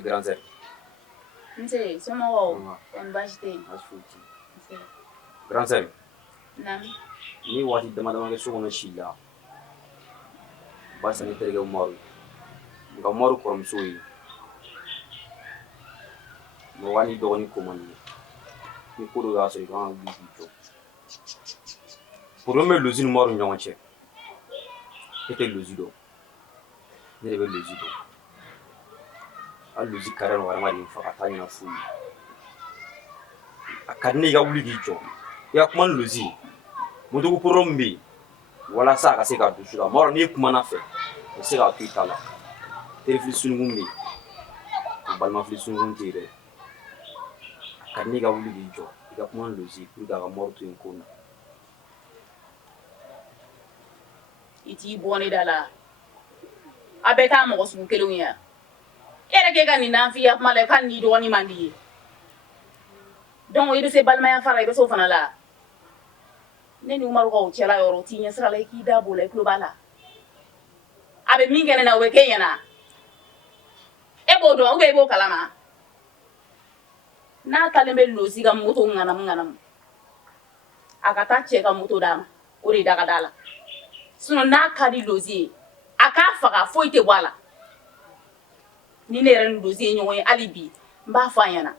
les grands airs. C'est mon on va jeter. Grand airs. Non. Ni wati dama ke sokono shilla. Basa ni terege umaru. Nga umaru koromso yi. Mo wani dogoni komani. Ni kodo ga so yi kan bi jo. Pour me lozi ni maru nyonga che. Ete lozi do. Ni rebe lozi do. A lozi karano wala mari fa atanya na fu. Akadne ga wuli di jo. Ya kuma lozi. Mo dogo porombe. Wala sa ka se ka dusu la. Maru ni kuma na fe. O se ka tuita la. Telefili sunugumbe. Balma fili sunugumbe re. Akadne ga wuli di jo. Ya kuma lozi pour ga maru to inkona. Iti boni dala abeta mo su kelunya era ke kan na fi male kan ni do ni mandi donc ibe se balma ya fara ibe so fana la ne ni umaru ko chela yoro ti nya sala ki da bola ko bala abe mingene na we kenyana e bodo ube bo kalama na talembe lozi ga moto ngana akata che ga moto dama ori daga dala sinon n'a kadi lozi aka faga foi te wala ni ne ren lozi nyonye alibi mba fanyana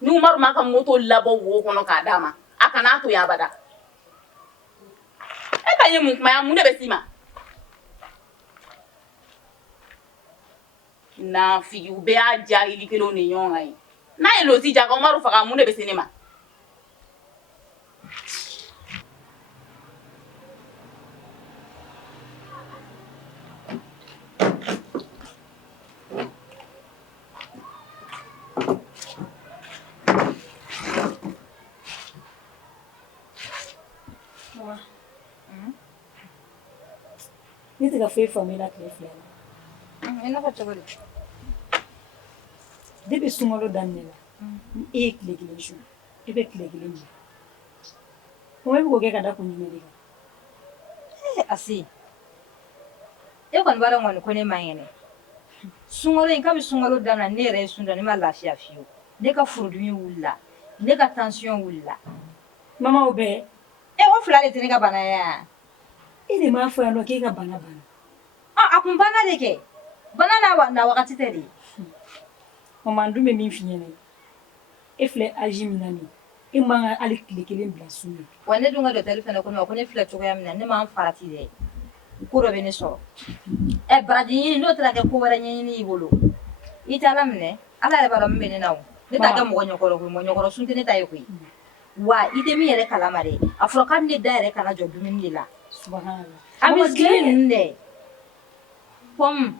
ni umar maka moto labo wo kono ka dama aka na to ya bada e tanye mu kuma ya mu ne besima na fi ube aja ili kilo ne nyonga yi na e lozi jaga umar faga mu ne besinema Ni tiga foi família que fela. Ina ko chagori. Debe sungolo danela. E klegile ju. Ebe klegile ju. Ko ebe ko ke kada kunyi Asi. E kon bara ngwan ko ne mayene. Sungolo in ka bi sungolo dana ne re sunda ne ma lafiya fiyo. Ne ka furudumi wulla. Ne ka tension wulla. Mama obe. E wo fulale tini ka bana ya. Ile ma fo no ke ka bana. Ah akun bana de ke. Bana na wakati tedi. Mama ndume min finyene. E fle aji minani. E manga ali klikelen bla sunu. Wanne dunga do telefone ko no ko ne fle to ya mina ne ma farati de. Ko ro be ne so. E bradi no tra ke ko wara nyi ni bolo. Ita lamne ala re bara mbene nawo. Ne ta ga mo nyokoro sunte ne ta yi ko. Wa ite mi yere kala mare afrokan ne da yere kana jo dumin lila subhanallah amiskin ne pom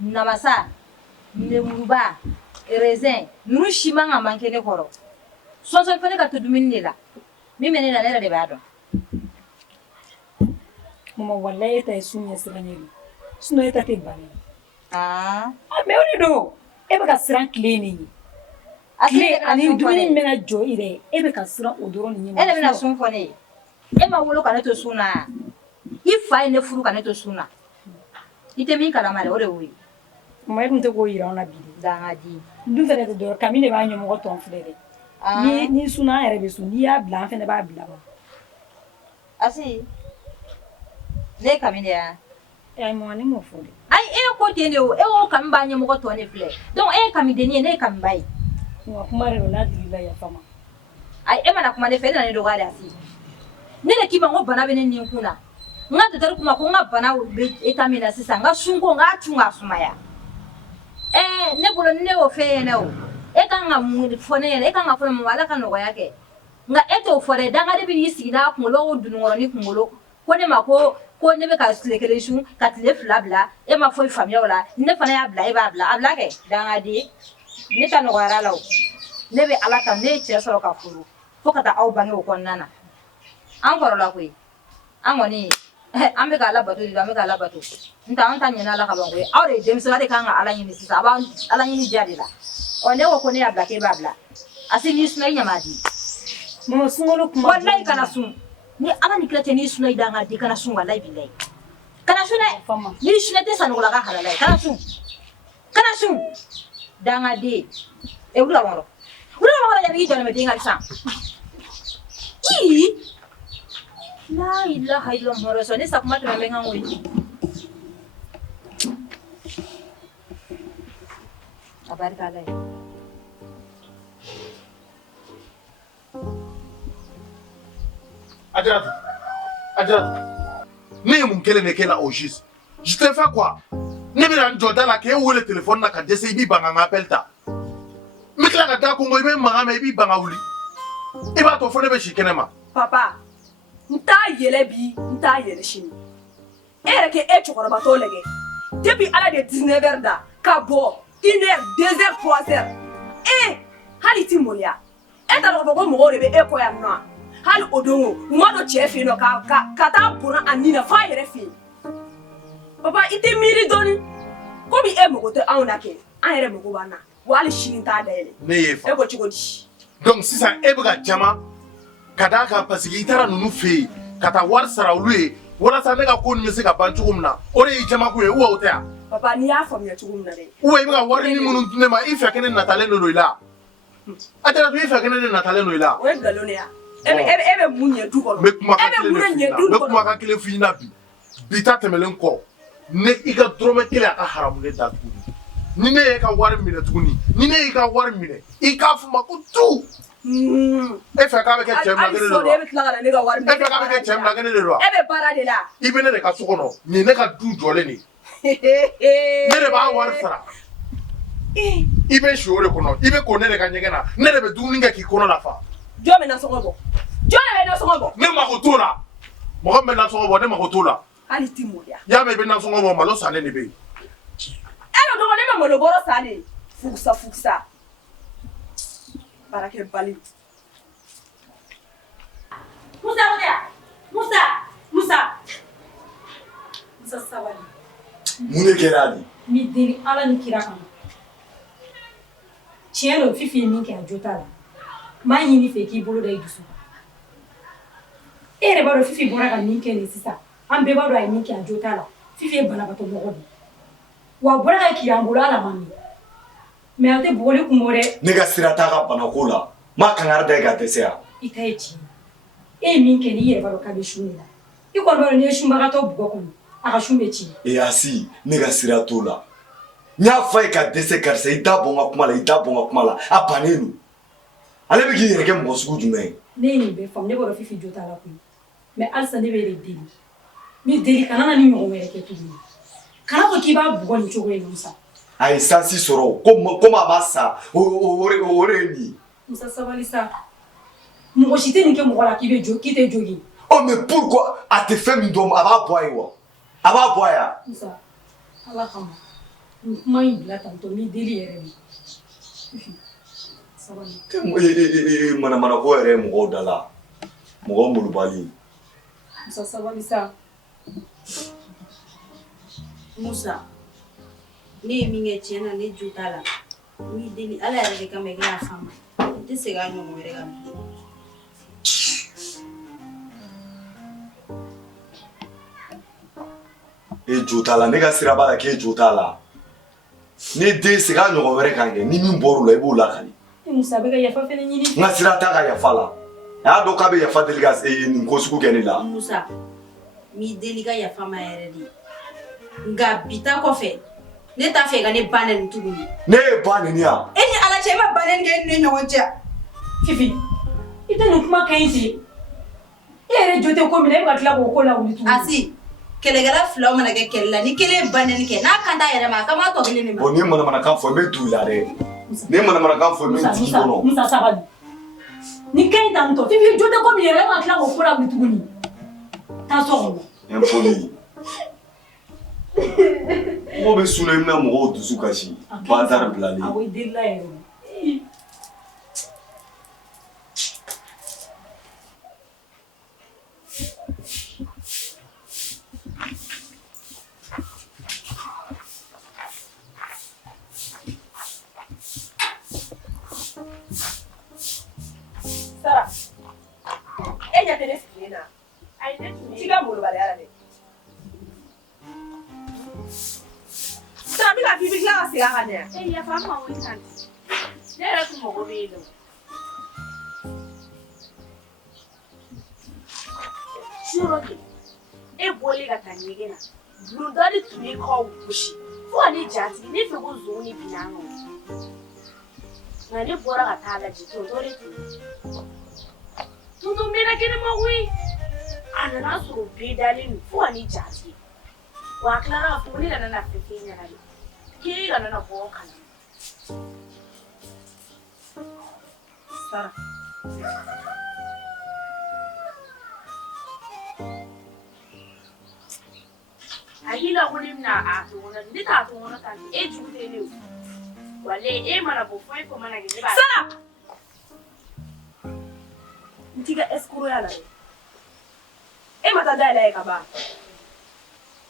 namasa ne muruba raisin nuru shimanga manke ne koro so fene ka to dumin lila mi mene na lere de bado mama wallahi ta sunya siranyeli suno eta te bani me oni do e ba ka siran cleaning Asile ani dumuni mena jo ire ebe ka sira odoro ni nyima. Ele mena sun fone. E ma wolo kana to suna. Ifa ine furu kana to suna. Ite min kala mare ore wi. Mo e kunte ko ira ona bi. Da ngadi. Ndu fere do kamine ba nyomo ko ton frere. Ni suna ere be suni ya bla fene ba bla ba. Asi. Le kamine ya. E mo ani mo fode. Ai e ko tene o e o kam ba nyomo ko ton e fle. Donc e kamide ni ne kam bai. Kumare no ladila ya fama ai ema na kuma ne fere na ne dogari asi ne ne kiba ngo bana bene ni kuna nga teteru kuma ko nga bana etamina sisa nga sunko nga tunga sumaya ne bolo ne o fe ne o e ka nga mu fone e ka nga fone mu wala ka no yake nga eto fore danga de bi sigina kumulo udunu ngoro ni kumulo ko ne mako ko ne be ka silekele shu ka tile flabla e ma foi famia wala ne fana ya bla e ba bla abla ke danga di ne ta no gara lawo ne be alaka ne che soro ka furu fo kata au bangi o konnana an koro la koi an woni an be ka ala bato di an be ka ala bato nta an ta nyina ala ka bango aw de james ala kan ala nyini sisa ba ala nyini jadi la o ne ko ne ya blake ba bla asi ni suna nyamadi mo sungolo kuma wallahi kana sun ni ala ni klete ni suna idanga di kana sun wallahi billahi kana sun ni suna te sanu la ka halala kana sun Dangade. E wula wala. Wula wala ya bi jona me dinga sa. I La ilaha illallah rasul ni sakuma te me nganwe. Abari kala. Adja. Ne mun kele ne kela au juste. Je te fais quoi? Ne bina njoda la ke wo le téléphone na ka dese bi banga ngapel ta. Mi kla ka ta kongo be manga me bi banga wuli. E ba to fone be shikene ma. Papa, nta yele bi, nta yele shini. Ere ke e chokora ba to lege. Depuis à la de 19h da, ka bo 1h, 2h, 3h. Hali ti molia. E ta lo ko mo re be e ko ya no. Hali odongo, mo do chefi no ka ta bura anina fa yere fi. Papa, ite miri doni. Ko bi e mo ko te awna ke. An yere mo ko bana. Wali shini ta da ele. Ne ye fa. E ko chiko di. Donc si ça e buga jama kadaka parce que itara nunu fe kata war sara ulu wala sa ne ka ko ni se ka ban cogo mina o de yi jama ko ye o tɛ Papa, ni y'a faamuya cogo min na dɛ. Ou i bɛ ka wari ni minnu di ne ma i fɛ kɛnɛ natalen de don i la a tɛra to i fɛ kɛnɛ de natalen don i la O ye nkalon de ye e bɛ mun ɲɛ du kɔnɔ. n bɛ kumakan E bɛ mun kelen de ɲɛ f'i du ɲɛna n bɛ kɔnɔ. kumakan kelen f'i ɲɛna bi ta tɛmɛlen kɔ ne i ka dɔrɔmɛ kelen a ka haramu ne da tuguni ni ne ye ka wari minɛ tuguni ni ne y'i ka wari minɛ i k'a fɔ ma ko tu e fɛ k'a bɛ kɛ cɛ mina kelen de Hali wa e bɛ tila ka na ne ka wari minɛ. e fɛ k'a bɛ kɛ cɛ mina kelen de wa E bɛ baara de la. i bɛ ne de ka so kɔnɔ nin ye ne ka du jɔlen de ye ne de b'a wari sara i bɛ si o de kɔnɔ i bɛ ko ne de ka ɲɛgɛn na ne de bɛ dumuni kɛ k'i kɔnɔ lafa Jɔn bɛ nasɔngɔ bɔ? Jɔn de bɛ nasɔngɔ bɔ? ne mako t'o la mɔgɔ min bɛ nasɔngɔ bɔ ne mako t'o la Hali ti mɔdiya. y'a mɛn i bɛ nasɔngɔ bɔ malo sannen de bɛ yen E bɛ dɔgɔ ne bɛ malo bɔrɔ san de. Fukusa. Baarakɛ bali. Musa sabali. mun de kɛra de Mi deli ala ni kira kama. Tiɲɛ don Fifi ye min kɛ a jo t'a la. M'a ɲini fɛ k'i bolo da i dusu. E yɛrɛ b'a dɔn Fifi bɔra ka min kɛ nin sisan. An bɛɛ b'a dɔn a ye min kɛ a jo t'a la. Fifi ye banabaatɔ mɔgɔ de. Wa a bɔra ka kiri an bolo ala ma min. Mais a tɛ bugɔli kun bɔ dɛ. ne ka sira t'a ka banako la m'a kankari da ye ka dɛsɛ yan I ta ye tiɲɛ. E ye min kɛ n'i yɛrɛ b'a dɔn k'a bɛ sun de la. I kɔni b'a dɔn n'i ye sunbagatɔ bugɔ kɔni a ka sun bɛ tiɲɛ. Asi ne ka sira t'o la n y'a fɔ a ye ka dɛsɛ karisa i t'a bɔ n ka kuma la i t'a bɔ n ka kuma la a bannen don ale bɛ k'i yɛrɛ kɛ mɔgɔ sugu jumɛn ye Ne ye nin bɛɛ faamu ne b'a dɔn Fifi jo t'a la koyi mais halisa ne bɛ de deli ni deli kana na ni ɲɔgɔn wɛrɛ kɛ tuguni kana fɔ k'i b'a bugɔ nin cogo in na Musa. a ye sansi sɔrɔ komi a ma sa o de ye nin ye Musa sabali sa mɔgɔ si tɛ nin kɛ mɔgɔ la k'i tɛ jogi. oh mais pourquoi a tɛ fɛn min dɔn a b'a bɔ a ye wa a b'a bɔ a ye wa. Musa ala kama nin kuma in bila tantɔ ni deli yɛrɛ de Fifi sabali. Manamana ko yɛrɛ ye mɔgɔw da la mɔgɔ molobali. Musa sabali sa. Musa ne ye min kɛ tiɲɛ na ne jo t'a la n'i deli ala yɛrɛ de kama i k'a faamu n tɛ segin a ɲɔgɔn wɛrɛ kan bilen. E jo t'a la ne ka sira b'a la k'e jo t'a la ne den segin a ɲɔgɔn wɛrɛ kan kɛ ni min bɔr'o la i b'o lakali Musa bɛ ka yafa fɛnɛ ɲini. n ka sira t'a ka yafa la a y'a dɔn k'a bɛ yafa deli ka nin ko sugu kɛ ne la. Musa n'i deli ka yafa ma yɛrɛ de nka bi ta kɔfɛ ne t'a fɛ ka ne ba nɛni tuguni. Ne ye ba nɛni yan. E ni ala cɛ e ma ba nɛni kɛ e ni ne ɲɔgɔn cɛ. Fifi i tɛ nin kuma ka ɲi ten e yɛrɛ jo tɛ ko min na e bɛ ka tila k'o ko lawuli tuguni. Asi kɛlɛkɛla filaw mana kɛ kɛlɛ la ni kelen ye ba nɛni kɛ n'a kan t'a yɛrɛ ma a kan b'a tɔ kelen de ma. Bon ni ye manamanakan fɔ n bɛ tu i la dɛ ni ye manamanakan fɔ n bɛ n tigi kɔnɔ. Musa sabali ni ka ɲi tantɔ Fifi jo tɛ ko min yɛrɛ e bɛ ka tila k'o ko lawuli tuguni taa so kɔnɔ. Impoli. Mɔgɔ bɛ sun na i bɛna mɔgɔw dusu kasi bazar bilali. Awɔ i delila yɛrɛ. Sara e ɲɛ tɛ ne sigilen na. Ayi ne t'i ka molobaliya la dɛ. Sara n bɛ ka la fi bi kila se ga ne Eh ya fa ma wani tanti. Ne ra kuma gobe da. Shiro ke. E bole ga tanyege na. Blundari tumi ko bushi. Fo ani jati ne fe go zo ni binango. Na ne bora ga tala jito dole tu. Tudo mena kene magui. Ana na so be dalin fo ani jati. Wa Clara fo ni na fe kenya na. Ke ga na bo kana. Sara Ahila kulim na atuna ndita atuna kan e jute ne wale e mana bo foi ko mana ge ba Sara ntiga escuro ya la e mata da la ka ba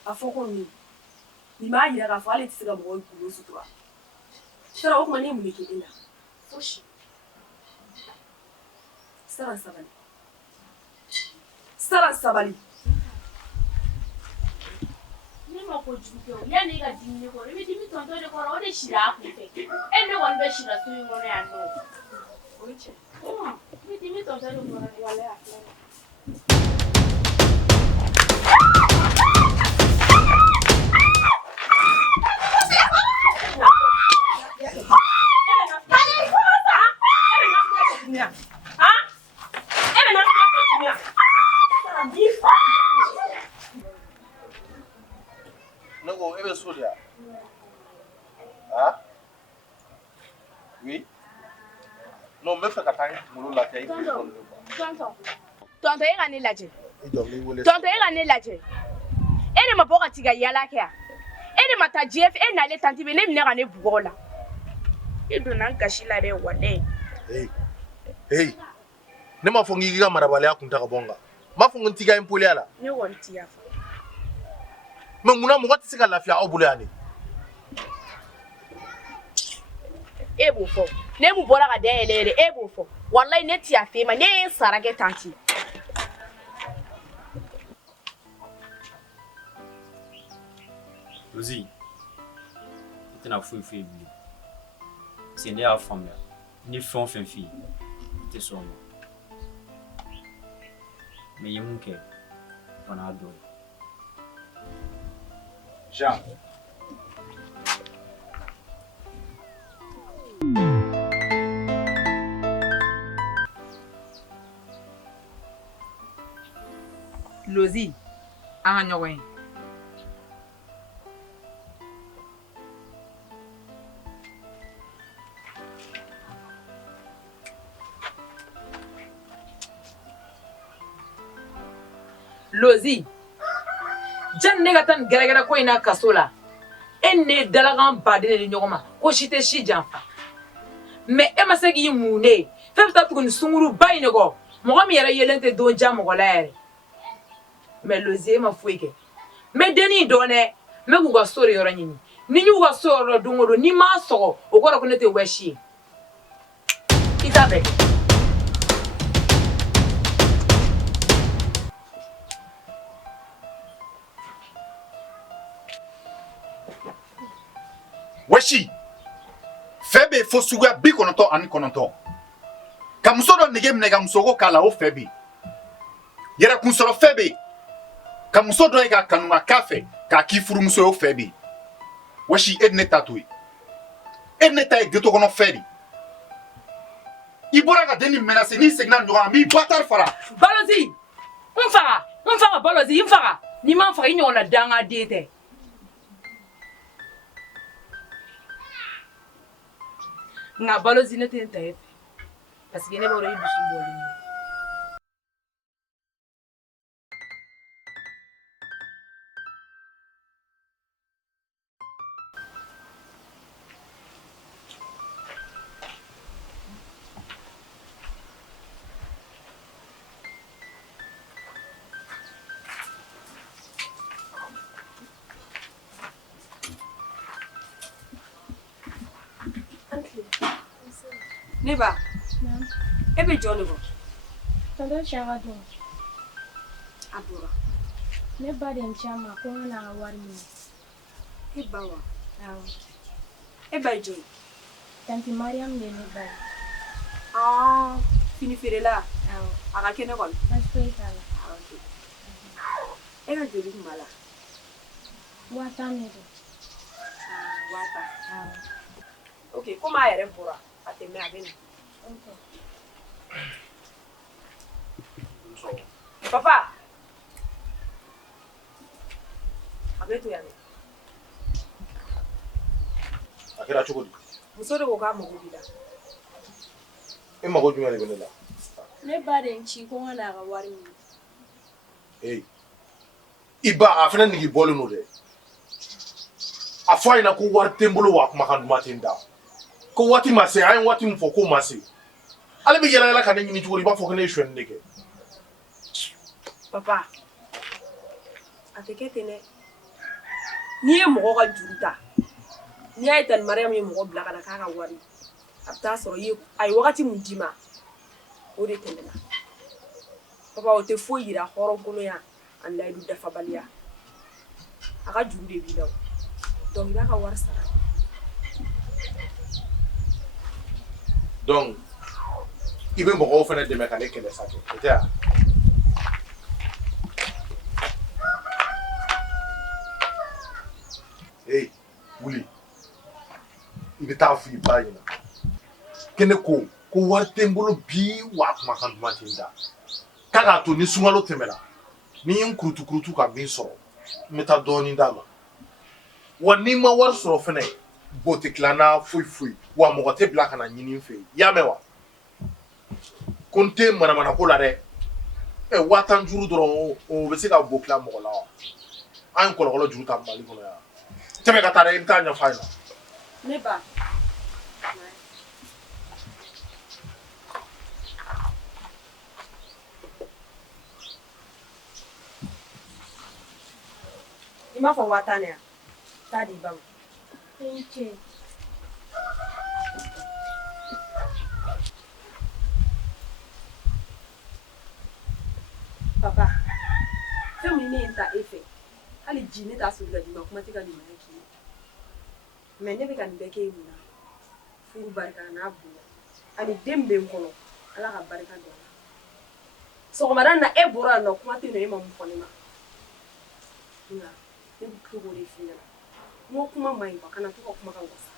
afoko ni ma yira ka fa ale tisiga bo ko lo sutura Sara o kuma ni mu ne ke ina fushi Sara sabali ni ma ko jute o ya ne ga dinne ko mi dimi tonto de ko o de shira ku fe e ne won be shira tu ngo ne ando oche mi dimi tonto de ko wale afla Nago, ebe solia. Ah? Oui. Non, me fait qu'attendre mon la taille. tonto e ga ne laje Il doit me voler. tonto e ga ne laje e ne ma boka tiga yala ke e ne mata jef e na le tanti be ne mine ga ne bugola e do nan gashila de wale Hey. Hey. Ne ma fongi ga marabale akunta ka bonga. Ma fongi tiga impoli ala. ne won tiya Me muna mo gati sika lafia obule ani. e bo fo ne mu bora ga de ele e bo fo wallahi ne tiya fe ma ne sarage tanti Rosie, tu n'as pas fait oublier. C'est né à femme, ni fond fin fille, tu es son nom. Mais il y a mon cœur, on a adoré. Jean. Lozi, an ka ɲɔgɔn ye. Lozi, jan ne ka taa nin gɛrɛgɛrɛ ko in na kaso la. E ni ne dalakan baden de di ɲɔgɔn ma ko si tɛ si janfa. Mais e ma se k'i mun ne ye. Fɛn bɛ taa tugu nin sunkuruba in de kɔ. Mɔgɔ min yɛrɛ yelen tɛ don ja mɔgɔ la yɛrɛ. Mais Lozi e ma foyi kɛ. Mais denni in dɔn dɛ, n bɛ k'u ka so de yɔrɔ ɲini. Ni n y'u ka so yɔrɔ don o don, n'i m'a sɔgɔ, o kɔrɔ ko ne tɛ wɛsi ye. I t'a bɛɛ kɛ. Weshi febe fo suga bi konoto ani konoto ka muso do nege mne ka muso ko kala o febe yere kun soro febe ka muso do e ka kanu ma kafe ka ki furu muso o febe weshi edne tatui edne ta e geto kono febe ibora ka deni menace ni segna ɲɔgɔn mi batar fara Balozi, n faga Balozi, n faga. N'i ma faga i ɲɔgɔn na dangaden tɛ. Nka Balozi ne tɛ n ta e fɛ parce que ne b'a dɔn i dusu bɔlen don. Neba. Ebe Johnny go. Tonton Chama don. Adora. Ne ba dem Chama ko na wari mu. Ibawa. Awo. E ba ye jɔn ye? Tanti Mariam de ne ba ye. Fini feerela. Awɔ. A ka kɛnɛ kɔni. Baasi foyi t'a la. E ka joli kun b'a la? 5000 de don. 5000. Awɔ. Ok, komi a yɛrɛ bɔra a tɛ mɛn a bɛ na. Papa. A bɛ to yan dɛ. A kɛra cogo di? Muso de ko k'a mago b'i la. E mago jumɛn de bɛ ne la? Ne ba de n ci ko n ka n'a ka wari minɛ. I ba a fana nigi bɔlen don dɛ. A fɔ a ɲɛna ko wari tɛ n bolo wa kumakan duman tɛ n da. Ko waati ma se, an ye waati min fɔ k'o ma se. Ale bɛ yɛlɛ yɛlɛ ka ne ɲini cogo di? I b'a fɔ ko ne ye sonyɛni de kɛ. Papa, a tɛ kɛ ten dɛ. N'i ye mɔgɔ ka juru ta, n'i y'a ye Tani Mariam ye mɔgɔ bila ka na k'a ka wari, a bɛ taa sɔrɔ a ye wagati min d'i ma, o de tɛmɛna. Papa, o tɛ foyi yira hɔrɔnkolonya ani layidu dafabaliya. A ka juru de b'i la o. Donc i b'a ka wari sara. Donc i bɛ mɔgɔw fana dɛmɛ ka ne kɛlɛ sanfɛ, o tɛ wa? Wuli. I bɛ taa fɔ i ba ɲɛna. Kɛnɛ ko wari tɛ n bolo bi wa kumakan duman tɛ n da. K'a k'a to ni sunkalo tɛmɛna, ni n ye n kurutu ka min sɔrɔ, n bɛ taa dɔɔnin d'a ma. Wa n'i ma wari sɔrɔ fɛnɛ, bɔ tɛ tila n na foyi, wa mɔgɔ tɛ bila ka na ɲini n fɛ yen. I y'a mɛn wa? Ko n tɛ manamana ko la dɛ. 5000 juru dɔrɔn o bɛ se ka bɔ tila mɔgɔ la wa? An ye kɔlɔkɔlɔ juru ta Mali kɔnɔ yan. Tɛmɛ ka taa dɛ, i bɛ taa ɲɛfɔ a ɲɛna. Ne ba. I m'a fɔ 5000 yan. Taa di ba ma. Thank you. Papa, fɛn min ne ye n ta e fɛ, hali ji ne t'a soli ka d'i ma, kuma tɛ ka limaniya k'i ye. Mais ne bɛ ka nin bɛɛ kɛ e mun na? Furu barika n'a bonya. Ani den bɛ n kɔnɔ, Ala ka barika don a la. Sɔgɔmada na e bɔra yan nɔ, kuma tɛ yen nɔ e ma mun fɔ ne ma. Nka ne bɛ to k'o de f'i ɲɛna. N ko kuma man ɲi kana to ka kumakan wasa.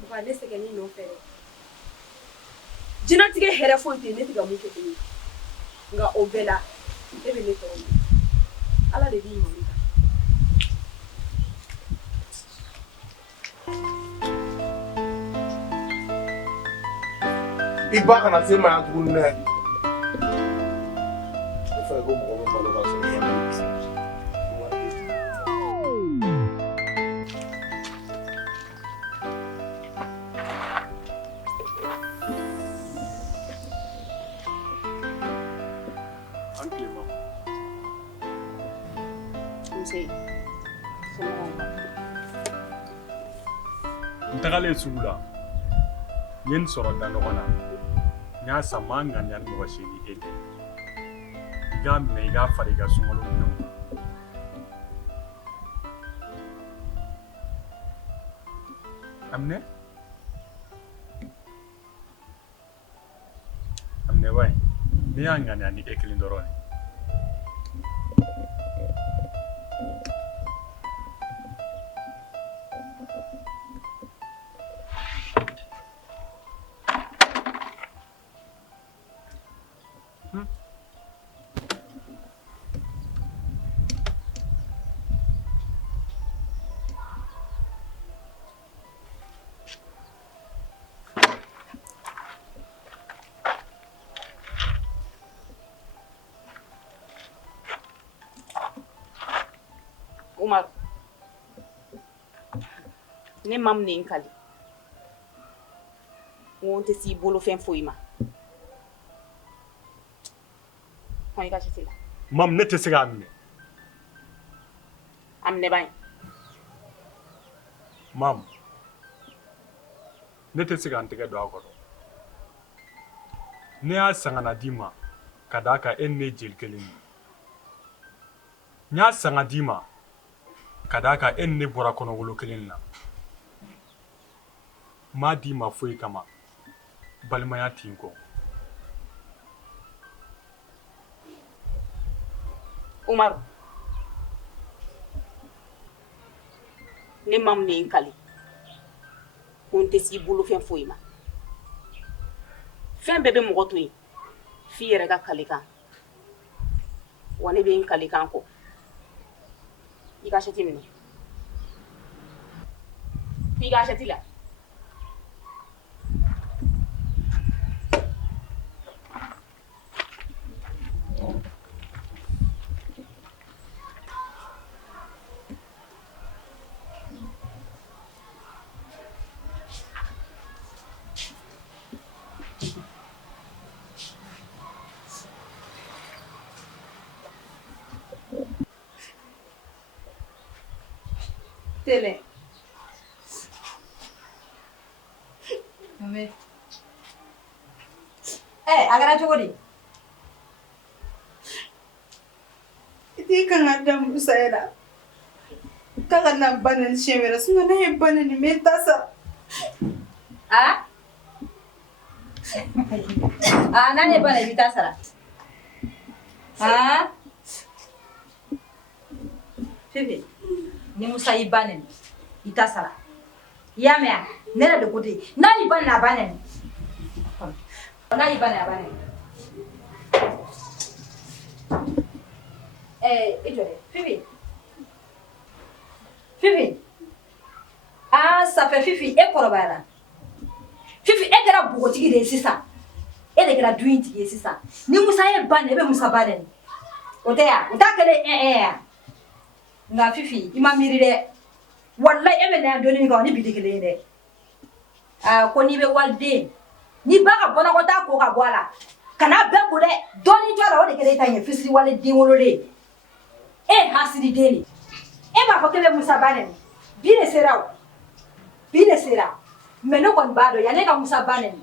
Papa, ne sɛgɛnni nɔfɛ dɛ. Diɲɛlatigɛ hɛrɛ foyi tɛ yen ne tɛ ka mun kɛ e ye. Nka o bɛɛ la e bɛ ne tɔɔrɔ de. Ala de b'i ɲɔni ta. I ba kana se ma yan tuguni dɛ. Ne fɛ ko mɔgɔ bɛ balo ka sɔrɔ n tagalen sugu la n ye n sɔrɔ da ɲɔgɔn na n y'a san maa ŋaniya ni mɔgɔ si ni e tɛ i k'a minɛ i k'a fara i ka sunkalo minɛnw kan Aminɛ ba in ne y'a ŋaniya ni e kelen dɔrɔn de Umar, ne mam ne nkali. Won te si bolo fen foyi ma. Hon yi ka chiti la. Mam ne tɛ se k'a minɛ. Am ne bain. Mam, ne tɛ se k'an tɛgɛ don a kɔrɔ. Ne y'a san ka na d'i ma ka d'a kan e ni ne jeli kelen ye. N y'a san ka d'i ma ka d'a kan e ni ne bɔra kɔnɔwolo kelen na. m'a di ma foyi kama balimaya tin kɔ Umaru ne mam ne kali ko nte si bulu fɛn foyi ma fɛn bɛɛ bɛ mɔgɔ to yen f'i yɛrɛ ka kali kan wa ne bɛ n kali kan kɔ i ka assiette minɛ i ka assiette la Tele. Mami. Agora jogori. Iti kan ada musa era. Kan na banan shemera suna na banan ni mentasa. Ah? Nani bana bitasara? Ah? Fifi. Ni musa ibanen itasara. Yamea, nera de kote. Nani bana banen? Nani bana banen? Fifi. Fifi. Ah, ça fait Fifi e korobara. Fifi e kɛra bogotigi de ye sisan. E de kɛra duin tigi ye sisan. Ni musa ye banen, e bɛ musa banen. O tɛ ya? O t'a kɛlen ya? Nga Fifi, i ma miiri dɛ. Wallahi e bɛ na yan donni min kan o ni bi tɛ kelen ye dɛ. Ko n'i bɛ waliden, n'i ba ka banakɔtaa ko ka bɔ a la, kana bɛɛ ko dɛ. Dɔɔni to a la o de kɛra e ta ɲɛ fisiri waliden wololen. E ye hasididen de. E m'a fɔ k'e bɛ musa banen. Bi de sera o. Bi de sera. Mais ne kɔni b'a dɔn yanni e ka musa banen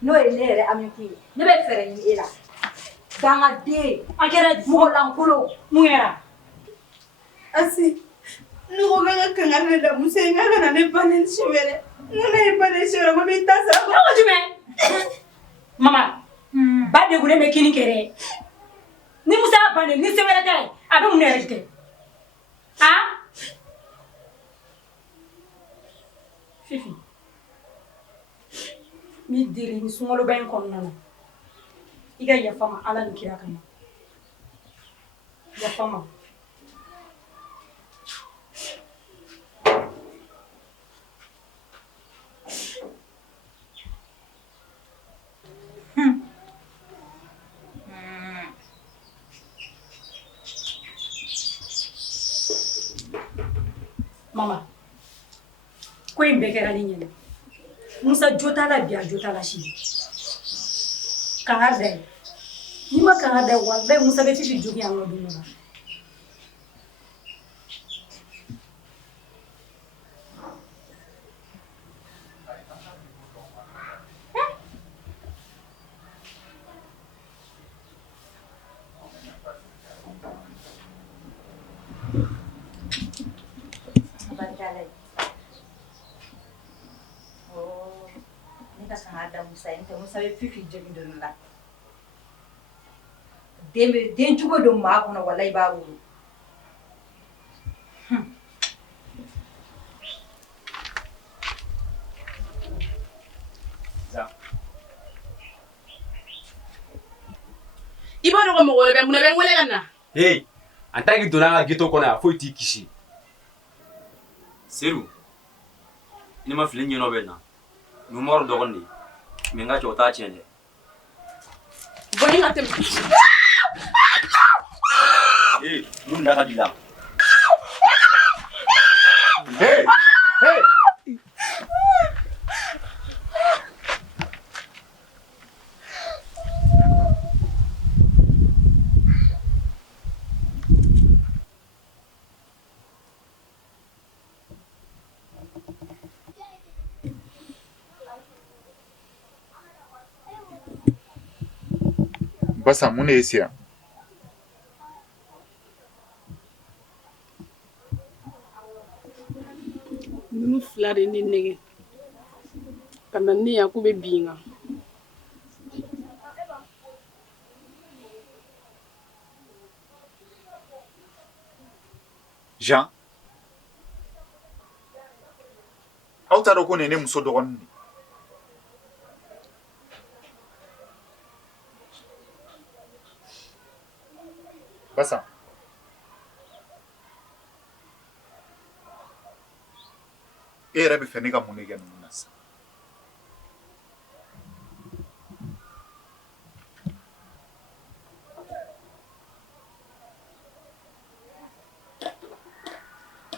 n'o ye ne yɛrɛ Aminata ye, ne bɛ fɛɛrɛ ɲini e la. Dangaden, a kɛra mɔgɔ lankolon, mun kɛra? Asi. Ne ko k'an ka kangari ne da musa in ka na ne banen shemera. Ngana ye banen shemera ko mentasa. N'o jumɛn? Mama, ba degunnen bɛ kini kɛ dɛ. Ni musa y'a bannen ni se wɛrɛ tɛ a bɛ mun ne yɛrɛ kɛ? Ah? Fifi. N'i deli ni sunkaloba in kɔnɔna na i ka yafa ma Ala ni kira kama. Yafa ma. Mama, ko in bɛɛ kɛra ne ɲɛna. Musa jo t'a la bi, a jo t'a la sini. Kangari da ye. N'i ma kangari da ye, wallahi Musa bɛ Fifi jogin an ka du kɔnɔ. Musa bɛ Fifi jogin donni la. Den cogo don maa kɔnɔ wallahi i b'a wolo. I b'a dɔn ko mɔgɔ wɛrɛ bɛ mun bɛ n wele ka na? Hey, en tant que donna an ka ghetto kɔnɔ yan foyi t'i kisi. Seru, ne ma fili ɲɛnɔ bɛ na. Umaru dɔgɔnin de ye. Mais n ka cɛ o t'a tiɲɛ dɛ. Bɔnni ka tɛmɛ. Hey, mun da ka di la? Hey! Hey! Basa mun ne siya? Ninnu fila de ne nɛgɛ kana ne ya ko be binga Jean, aw t'a dɔn ko nin ye ne muso dɔgɔnin de. Basa, e yɛrɛ bɛ fɛ ne ka mun de kɛ ninnu na sisan?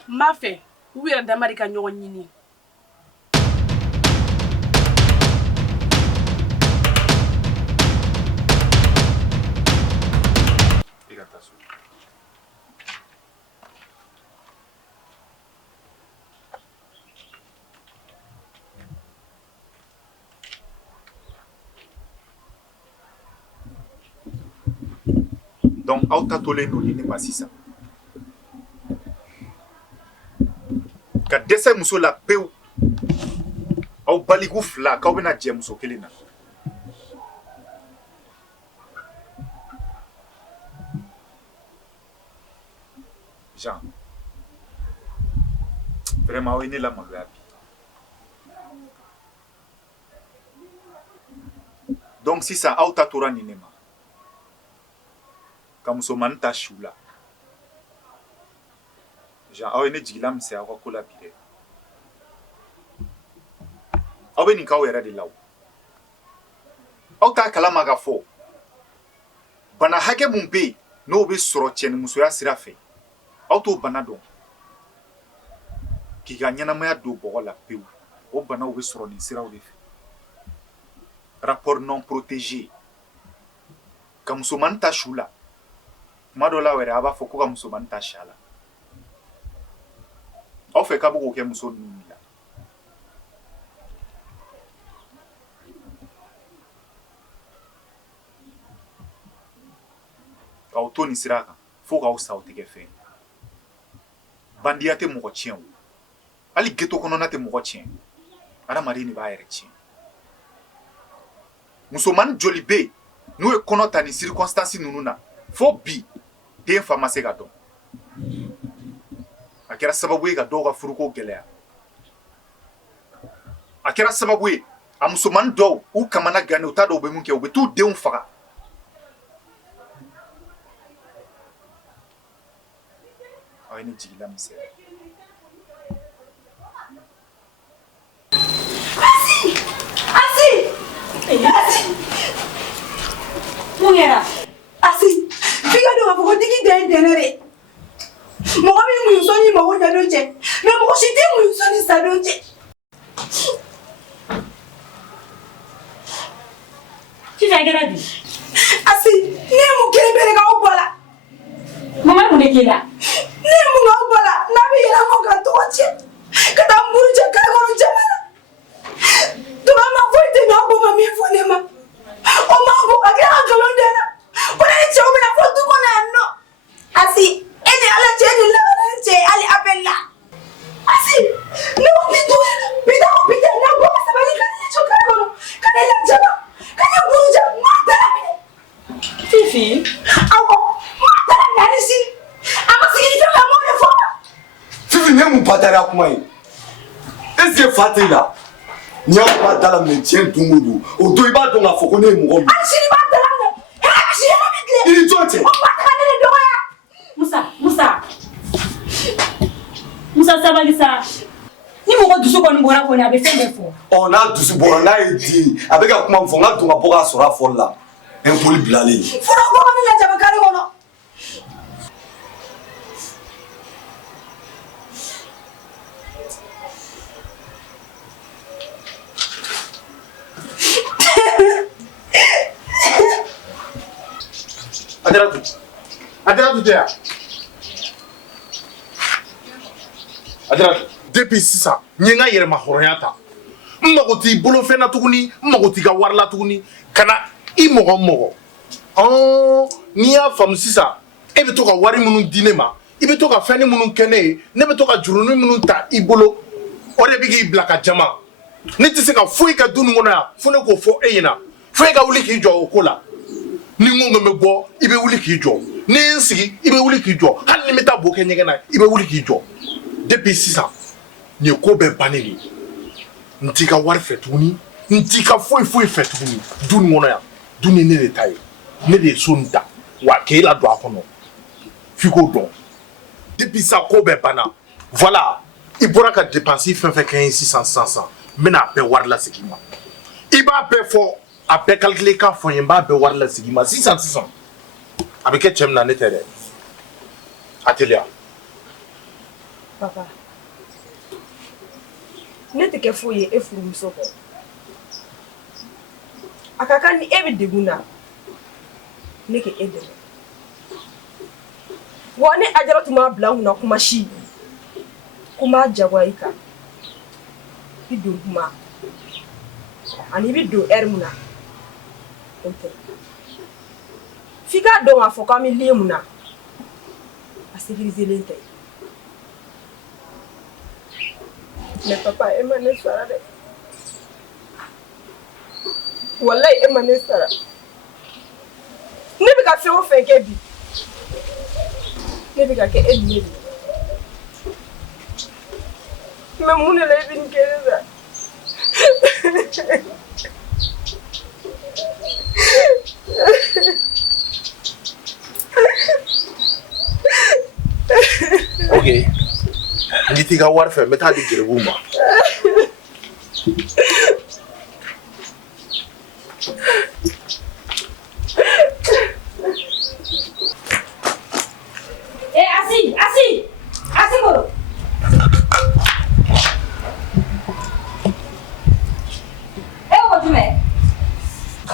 n b'a fɛ u yɛrɛ dama de ka ɲɔgɔn ɲini I ka taa so. Donc aw tatolen don ni ne ma sisan. Ka dɛsɛ muso la pewu aw baliku fila k'aw bɛna jɛ muso kelen na. Jean, vraiment aw ye ne lamaloya bi. Donc sisan aw ta tora ni ne ma ka musomani ta siw la. Jean, aw ye ne jigila misɛnya aw ka ko la bi dɛ. Aw bɛ nin k'aw yɛrɛ de la o. Aw t'a kalama k'a fɔ bana hakɛ mun bɛ yen n'o bɛ sɔrɔ cɛnimusoya sira fɛ aw t'o bana dɔn. K'i ka ɲɛnamaya don bɔgɔ la pewu o banaw bɛ sɔrɔ nin siraw de fɛ. Rapport non protégé ka musomani ta su la tuma dɔ la yɛrɛ a b'a fɔ ko ka musomani ta si a la. Aw fɛ k'a bɛ k'o kɛ muso ninnu la. K'aw to nin sira kan fo k'aw sa aw tɛgɛ fɛ. Bandiya tɛ mɔgɔ tiɲɛ o. Hali ghetto kɔnɔna tɛ mɔgɔ tiɲɛ. Adamaden de b'a yɛrɛ tiɲɛ. Musomani joli bɛ yen n'o ye kɔnɔ ta nin circonstance ninnu na fo bi den fa ma se ka dɔn. A kɛra sababu ye ka dɔw ka furuko gɛlɛya. A kɛra sababu ye a musomani dɔw u kamana gannen u t'a dɔn u bɛ mun kɛ u bɛ t'u denw faga. Aw ye ne jigila misɛnya. mun kɛra Asi f'i ka dɔn k'a fɔ ko tigi den ye dɛnɛ de mɔgɔ min muɲu sɔnni mago ɲɛdon cɛ mais mɔgɔ si tɛ muɲu sɔnni sadon cɛ Sisan kɛra di Asi ne ye mun kelen bere k'aw bɔ la mama mun de k'i la ne ye mun k'aw bɔ la n'a bɛ yɛlɛma ka tɔgɔ cɛ ka taa n buru cɛ kare kɔnɔ jama la tuma ma foyi tɛ ɲɛ aw bɔ ma min fɔ ne ma o ma bɔ a kɛra nkalon den na ko ne ni cɛw bɛna fɔ du kɔnɔ yan nɔ Asi e ni ala cɛ ni laban cɛ hali appel la Asi ne ko ni to bida o bida na bɔ ka sabali ka ne cɛ kare kɔnɔ ka ne la jama ka ne buru cɛ ma tala minɛ Fifi awɔ ma tala minɛ hali sini a ma sigi ni fɛn ka mɔ de fɔ ma Fifi ne mun patara kuma ye est-ce que fa tɛ la n'i y'aw ba dala minɛ tiɲɛ don o don o don I b'a dɔn k'a fɔ ko ne ye mɔgɔ min. hali sini b'a dala minɛ hɛrɛ bɛ si yɛrɛ bɛ tile. I ni jɔn cɛ. o ba taga ne de dɔgɔya. Musa sabali sa ni mɔgɔ dusu kɔni bɔra kɔni a bɛ fɛn bɛɛ fɔ. Ɔ n'a dusu bɔra n'a ye di a bɛ ka kuma min fɔ n ka don ka bɔ k'a sɔrɔ a fɔli la impoli bilalen. fura bɔ ka ne la jaba kari kɔnɔ. Ajaratu tɛ yan. Ajaratu. Depuis sisan n ye n ka yɛrɛma hɔrɔnya ta n mago t'i bolofɛn na tuguni n mago t'i ka wari la tuguni ka na I mɔgɔ mɔgɔ n'i y'a faamu sisan e bɛ to ka wari minnu di ne ma I bɛ to ka fɛnni minnu kɛ ne ye ne bɛ to ka jurunin minnu ta I bolo o de bɛ k'i bila ka jama ne tɛ se ka foyi kɛ du nin kɔnɔ yan fo ne k'o fɔ e ɲɛna fo e ka wuli k'i jɔ o ko la ni n ko n bɛ bɔ i bɛ wuli k'i jɔ ni n sigi i bɛ wuli k'i jɔ hali ni n bɛ taa bo kɛ ɲɛgɛn na i bɛ wuli k'i jɔ depuis sisan nin ye ko bɛɛ bannen de ye n t'i ka wari fɛ tuguni n t'i ka foyi fɛ tuguni du nin kɔnɔ yan du nin ne de ta ye ne de ye so nin ta wa k'e la don a kɔnɔ f'i k'o dɔn depuis sisan ko bɛɛ banna voilà i bɔra ka dépense fɛn fɛn kɛ n ye sisan n bɛna a bɛɛ wari lasegin i ma i b'a bɛɛ fɔ a bɛɛ calculer k'a fɔ n ye n b'a bɛɛ wari lasegin i ma sisan a bɛ kɛ cɛ min na ne tɛ dɛ a teliya. Papa ne tɛ kɛ foyi ye e furumuso kɔ a ka kan ni e bɛ degun na ne k'e dɛmɛ wa ne Ajara tun b'a bila n kunna kuma si kuma jagoya i kan i don kuma ani bɛ don heure mun na o tɛ f'i k'a dɔn k'a fɔ k'an bɛ lieu mun na a sécuriselen tɛ mais papa e ma ne sara dɛ wallahi e ma ne sara ne bɛ ka fɛn o fɛn kɛ bi ne bɛ ka kɛ e ɲɛ de mais mun de la e bɛ nin kɛ ne la ok n'i t'i ka wari fɛ n bɛ taa di gɛrɛbuw ma Asi ko o jume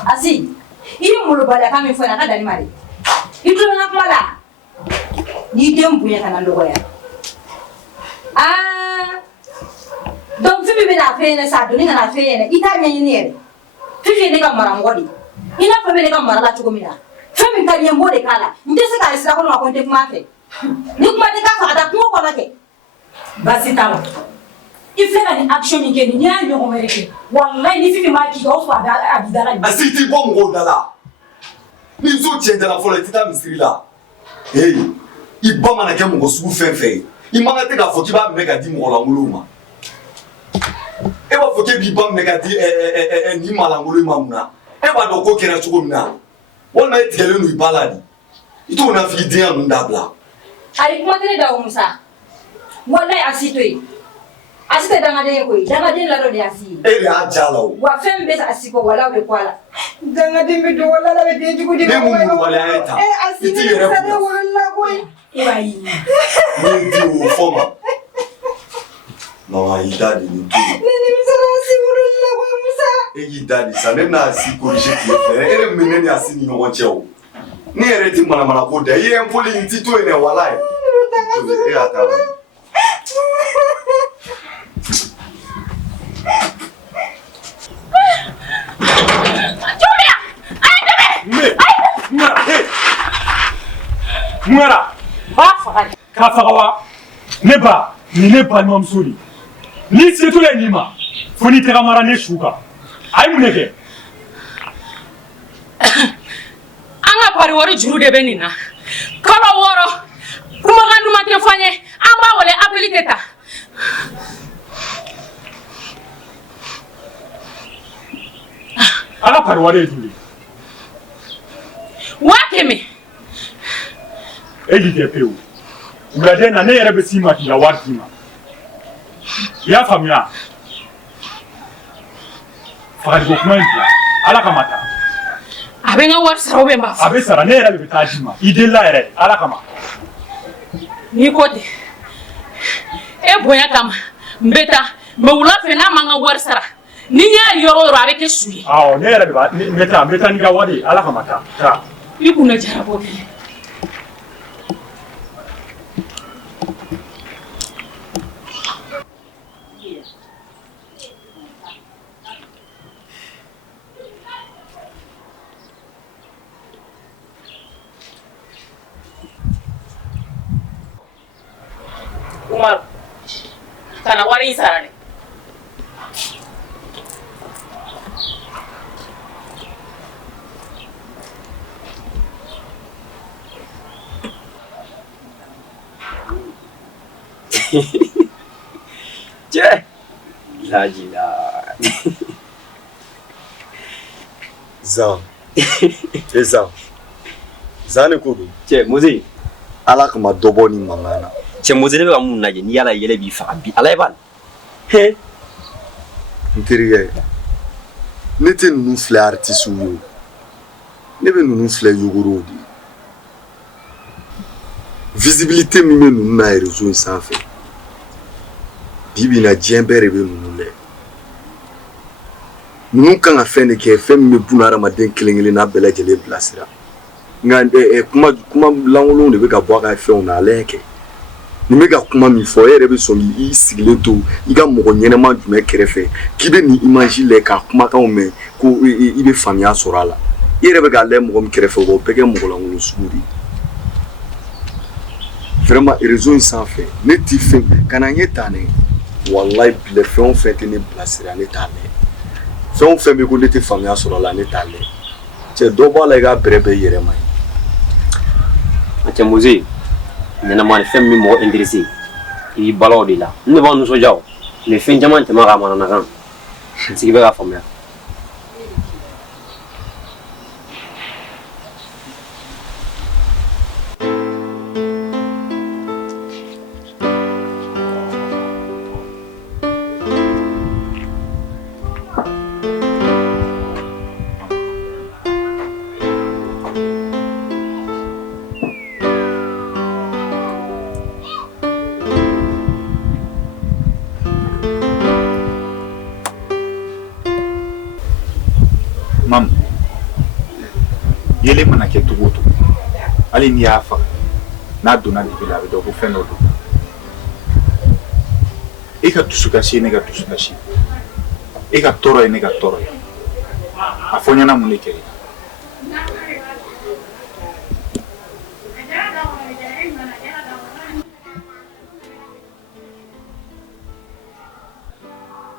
Asi i ye mulu bala ka min fɔ na ka dali mari i tulo na kuma la ni den bonya kana dɔgɔya donc Fifi bɛna fɛ ɲɛna sa doni kana fɛ ɲɛna i t'a ɲɛɲini yɛrɛ Fifi ye ne ka maramɔgɔ de i n'a fɔ bɛ ne ka mara la cogo min na fɛn min ka di n ye n b'o de k'a la n tɛ se k'a ye sira kɔnɔ ko n tɛ kuma fɛ ni kuma tɛ k'a fɔ ka taa kungo kɔnɔ kɛ basi t'a la i filɛ ka nin action min kɛ nin n'i y'a ɲɔgɔn wɛrɛ kɛ walayi ni Fifi m'a k'i kan o sɔrɔ a b'i da la nin. Asi i t'i bɔ mɔgɔw da la ni muso cɛ dala fɔlɔ i tɛ taa misiri la i ba mana kɛ mɔgɔ sugu fɛn fɛn ye i man kan tɛ k'a fɔ k'i b'a minɛ ka di mɔgɔ langolow ma e b'a fɔ k'e b'i ba minɛ ka di nin malangolo ma mun na e b'a dɔn ko kɛra cogo min na walima e tigɛlen don i ba la de i t'o na f'i denkɛ ninnu dabila. ayi kuma tɛ ne da o musa walayi Asi to yen Asi tɛ dangaden ye koyi dangaden ladɔ de ye Asi ye. e de y'a ja la o. wa fɛn min bɛ Asi kɔ wala o bɛ kɔ a la. dangaden bɛ don wala la bɛ den jugu di. ne mun waleya ye ta i t'i yɛrɛ bɔ. e b'a ye. ne di o fɔ ma mama y'i da de nin to yen. ne nimisara Asi wolola koyi musa. e y'i da de sa ne bɛna Asi corriger tile fɛ e de min ne ni Asi ni ɲɔgɔn cɛ o ne yɛrɛ tɛ manamana ko da i ye n poli n t'i to yen dɛ walayi. e y'a ta wa. Mungara ba faga ka faga wa ne ba ni ne balimamuso de ni setula nin ma fo n'i tɛgɛ mara ne su kan a ye mun de kɛ. an ka pari wari juru de bɛ nin na kalo 6 kumakan duman tɛ fɔ an ye an b'a wele appeli tɛ ta. ala pari wari ye joli. 1000. e k'i kɛ pewu wulajɛ na ne yɛrɛ bɛ s'i ma k'i ka wari d'i ma i y'a faamuya fagaliko kuma in bila ala kama ta. a bɛ n ka wari sara n b'a fɔ. a bɛ sara ne yɛrɛ de bɛ taa d'i ma i delila yɛrɛ ala kama. n'i ko ten e bonya kama n bɛ taa mɛ wula fɛ n'a ma n ka wari sara ni n y'a yɔrɔ o yɔrɔ a bɛ kɛ su ye. awɔ ne yɛrɛ de b'a n bɛ taa n'i ka wari ye ala kama ta taa. i kunna jara bɔ kelen. Umaru kana wari in sara dɛ Cɛ lajila Zan Zan Zan ne ko don cɛ Moze ala kama dɔ bɔ ni mankan na cɛ Moze ne bɛ ka mun lajɛ ni yala yɛlɛ b'i faga bi ala ye b'a la he n terikɛ ne tɛ ninnu filɛ artisiw ye ne bɛ ninnu filɛ yogorow de ye visibilité min bɛ ninnu na réseau in sanfɛ bi bi in na diɲɛ bɛɛ de bɛ ninnu lajɛ ninnu kan ka fɛn de kɛ fɛn min bɛ buna hadamaden kelen kelen n'a bɛɛ lajɛlen bilasira nka kuma lankolonw de bɛ ka bɔ a ka fɛnw na ale kɛ ni bɛ ka kuma min fɔ e yɛrɛ bɛ sɔn k'i sigilen to i ka mɔgɔ ɲɛnɛma jumɛn kɛrɛfɛ k'i bɛ nin image lajɛ ka kumakanw mɛn ko i bɛ faamuya sɔrɔ a la i yɛrɛ bɛ k'a lajɛ mɔgɔ min kɛrɛfɛ o bɛɛ kɛ mɔgɔ lankolon sugu de ye vraiment réseau in sanfɛ ne ti fɛn ka na n ye tan ne walayi bilɛ fɛn o fɛn tɛ ne bilasira ne t'a lajɛ fɛn o fɛn bɛ ko ne tɛ faamuya sɔrɔ a la ne t'a lajɛ cɛ dɔ b'a la i k'a bɛrɛ bɛɛ i yɛrɛ ma ye. cɛ Moze ɲɛnama ni fɛn min bɛ mɔgɔ intéressé i b'i bala o de la ne b'aw nisɔndiya o mais fɛn caman tɛmɛ k'a mananakan n sigi bɛ k'a faamuya. Mam, yele mana kɛ cogo o cogo hali n'i y'a faga n'a donna dibi la a bɛ dɔn ko fɛn dɔ don e ka dusukasi ye ne ka dusukasi e ka tɔɔrɔ ye ne ka tɔɔrɔ ye a fɔ ɲɛna mun de kɛ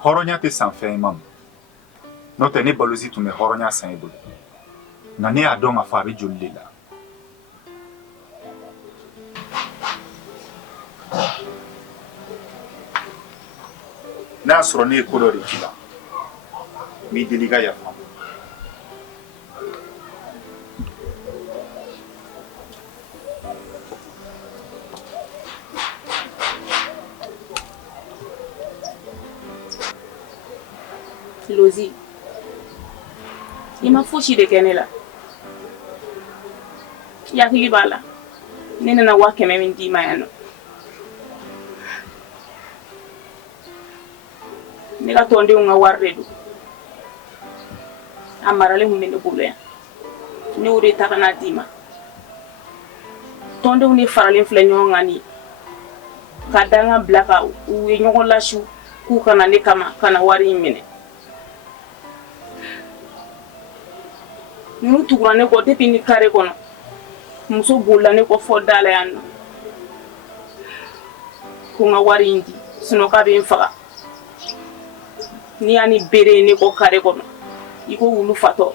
hɔrɔnya tɛ san fɛn ye Mam. N'o tɛ ne balozi tun bɛ hɔrɔnya san i bolo nka ne y'a dɔn k'a fɔ a bɛ joli de la n'a y'a sɔrɔ ne ye ko dɔ de k'i la n b'i deli i ka yafa n ma. Lozi i ma fosi de kɛ ne la i hakili b'a la ne nana 500 min d'i ma yan nɔ ne ka tɔndenw ka wari de don a maralen kun bɛ ne bolo yan ne y'o de ta ka n'a d'i ma tɔndenw de faralen filɛ ɲɔgɔn kan ni ka danga bila ka u ye ɲɔgɔn lasiw k'u kana ne kama ka na wari in minɛ ninnu tugura ne kɔ depuis ni kare kɔnɔ muso bolila ne kɔ fɔ da la yan nɔ ko n ka wari in di sinon k'a bɛ n faga ni y'a ni bere ye ne kɔ kare kɔnɔ i ko wulu fatɔ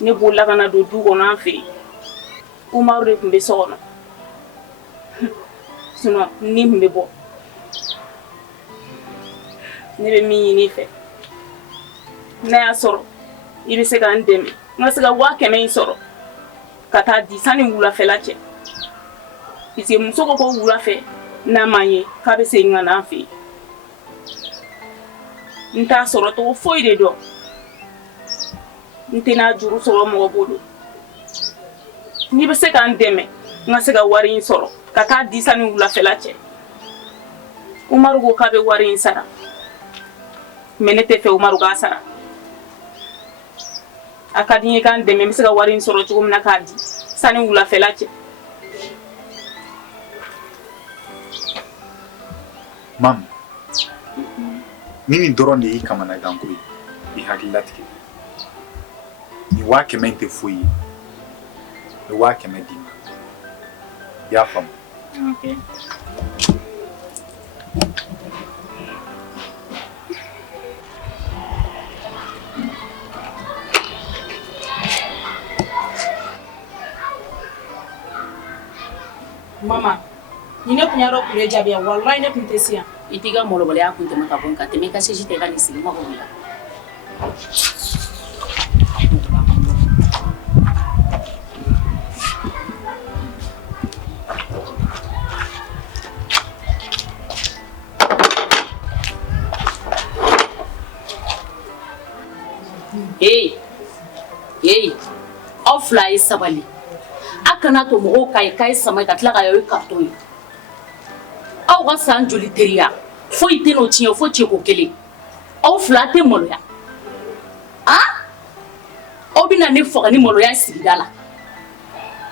ne bolila ka na don du kɔnɔ an fɛ yen Umaru de tun bɛ so kɔnɔ sinon ni tun bɛ bɔ ne bɛ min ɲini i fɛ n'a y'a sɔrɔ i bɛ se ka n dɛmɛ n ka se ka 500 in sɔrɔ ka taa di sanni wulafɛla cɛ parce que muso ko ko wulafɛ n'a ma ye k'a bɛ segin ka na an fɛ yen n t'a sɔrɔ cogo foyi de dɔn n tɛna juru sɔrɔ mɔgɔ bolo n'i bɛ se ka n dɛmɛ n ka se ka wari in sɔrɔ ka taa di sanni wulafɛla cɛ Umaru ko k'a bɛ wari in sara mais ne tɛ fɛ Umaru k'a sara a ka di n ye k'an dɛmɛ n bɛ se ka wari in sɔrɔ cogo min na k'a di sanni wulafɛla cɛ. Mam, ni nin dɔrɔn de y'i kamanagan ko ye i hakili latigɛ ni 500 in tɛ foyi ye ni 500 d'i ma i y'a faamu. Okay. Mama, ni ne kun yaro kure jabi wallahi ne kun tɛ siyan I t'i ka malobaliya kun tɛmɛ ka bɔ ka tɛmɛ I ka sɛji tɛ ka nin sigi mɔgɔw la. Hey, aw fila ye sabali. A kana to mɔgɔw k'a ye sama ka tila ka y'o carton ye. Aw ka san joli teriya foyi tɛ n'o tiɲɛ fo cɛko kelen. Aw fila tɛ maloya. Aw bɛna ne faga ni maloya sigida la.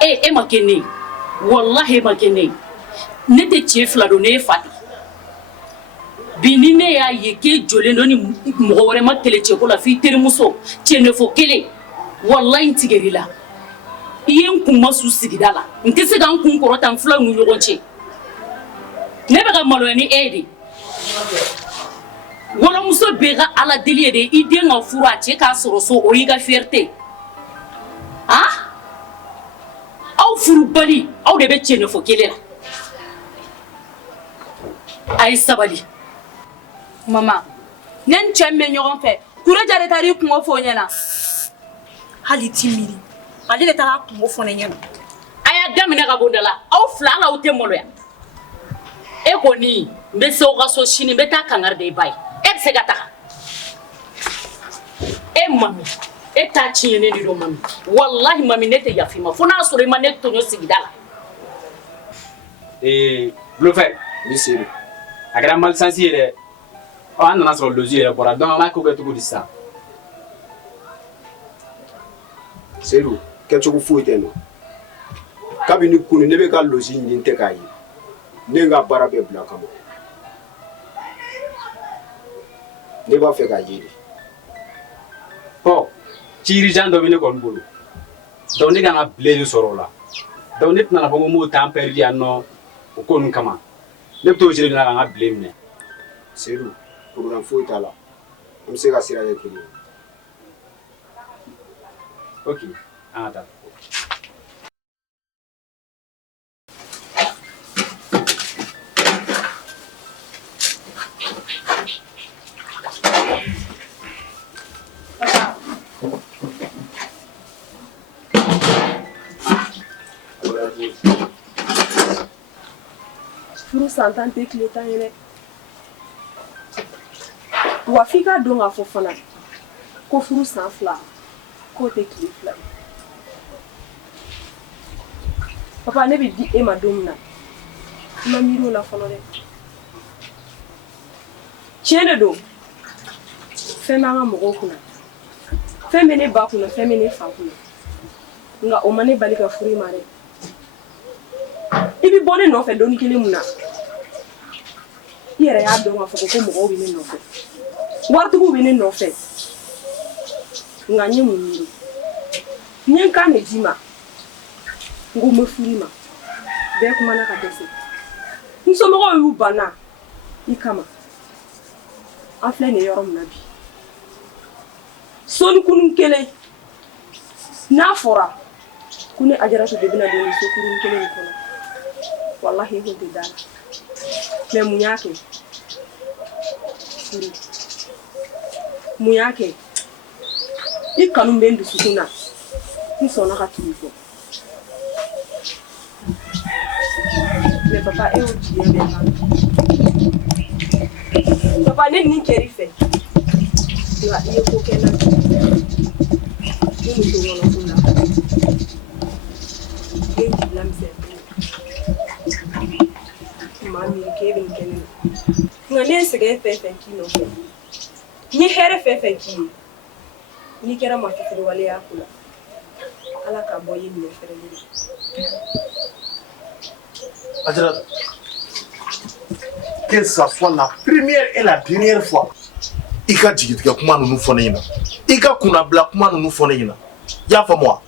E ma kɛ ne ye. Wallahi e ma kɛ ne ye. Ne tɛ cɛ fila don ne ye fa de. Bi ni ne y'a ye k'e jɔlen don ni mɔgɔ wɛrɛ ma kɛlɛ cɛko la f'i terimuso cɛnɛfɔ kelen. Wallahi n tigɛr'i la. I ye n kun ma su sigida la. N tɛ se ka n kun kɔrɔta n filaw ni ɲɔgɔn cɛ. Ne bɛ ka maloya ni e de. Wolomuso bɛɛ ka ala deli ye de I den ka furu a cɛ k'a sɔrɔ so o y'i ka fierté. Aw furu bali aw de bɛ cɛnɛfɔ kelen la. A ye sabali. Mama, ne ni cɛ min bɛ ɲɔgɔn fɛ Kureja de taara I kungo fɔ o ɲɛna. Hali ti miiri ale de taara a kungo fɔ ne ɲɛna. A y'a daminɛ ka bɔ da la aw fila hali aw tɛ maloya. E kɔni n bɛ se aw ka so sini n bɛ taa kangari da I ba ye. E bɛ se ka taga. E mami e t'a tiɲɛnen de don mami. Wallahi mami ne tɛ yafa I ma fo n'a sɔrɔ I ma ne tɔɲɔ sigida la. Blofɛ ni seeri a kɛra malisansi ye dɛ. An nana sɔrɔ lozi yɛrɛ bɔra donc an b'a ko kɛ cogo di sisan. Seydou kɛcogo foyi tɛ n na kabini kunu ne bɛ ka lozi ɲini tɛ k'a ye ne ka baara bɛɛ bila kama ne b'a fɛ k'a ye de. Ciirijan dɔ bɛ ne kɔni bolo donc ne kan ka bilen de sɔrɔ o la donc ne tɛna fɔ ko n b'o temps perdu yan nɔ o ko ninnu kama ne bɛ t'o jeli minɛ ka n ka bilen minɛ. Seydou problème foyi t'a la an bɛ se ka sira kɛ kelen ye. Ok, an ka taa. Furu san 10 tɛ tile 10 ye dɛ. Wa f'i ka dɔn k'a fɔ fana ko furu san 2 k'o tɛ tile 2 ye. Papa ne bɛ di e ma don min na I ma miiri o la fɔlɔ dɛ. Tiɲɛ de don fɛn b'an ka mɔgɔw kunna fɛn bɛ ne ba kunna fɛn bɛ ne fa kunna nka o ma ne bali ka furu I ma dɛ. I bɛ bɔ ne nɔfɛ dɔɔni kelen mun na I yɛrɛ y'a dɔn k'a fɔ ko mɔgɔw bɛ ne nɔfɛ waritigiw bɛ ne nɔfɛ nka n ye mun miiri n ye n kan de d'i ma n ko n bɛ furu I ma bɛɛ kumana ka dɛsɛ n somɔgɔw y'u banna I kama an filɛ nin ye yɔrɔ min na bi soni kunun kelen n'a fɔra ko ne Ajaratu de bɛna don so kunun kelen in kɔnɔ wallahi I kun tɛ da la mais mun y'a kɛ furu mun y'a kɛ I kanu bɛ n dusukun na n sɔnna ka tugu I kɔ mais papa e y'o tiɲɛ bɛɛ ban papa ne nin kɛr'i fɛ nka I ye ko kɛ n na ne muso ŋɔnɔko la I ye n jigila misɛn maa miiri k'e bɛ nin kɛ ne na nka ne ye sɛgɛn fɛn fɛn k'i nɔfɛ n ye hɛrɛ fɛn fɛn k'i ye n'i kɛra mafitiriwaleya ko la Ala ka bɔ I ye minɛ fɛrɛlen na. Ajaratu, que ça soit la première et la dernière fois I ka jigitigɛ kuma ninnu fɔ ne ɲɛna I ka kunnabila kuma ninnu fɔ ne ɲɛna I y'a faamu wa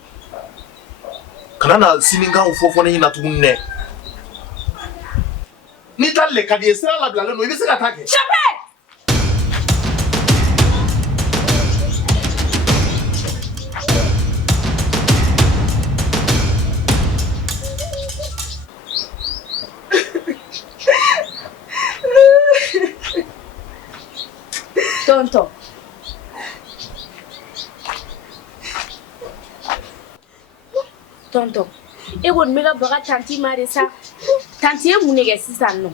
kana na sinikanw fɔ ne ɲɛna tuguni dɛ ni taali le ka di ye sira labilalen don I bɛ se ka taa kɛ. Tonton. Tonton. E kɔni bɛ ka baga tanti ma de sa. Tanti ye mun de kɛ sisan nɔ?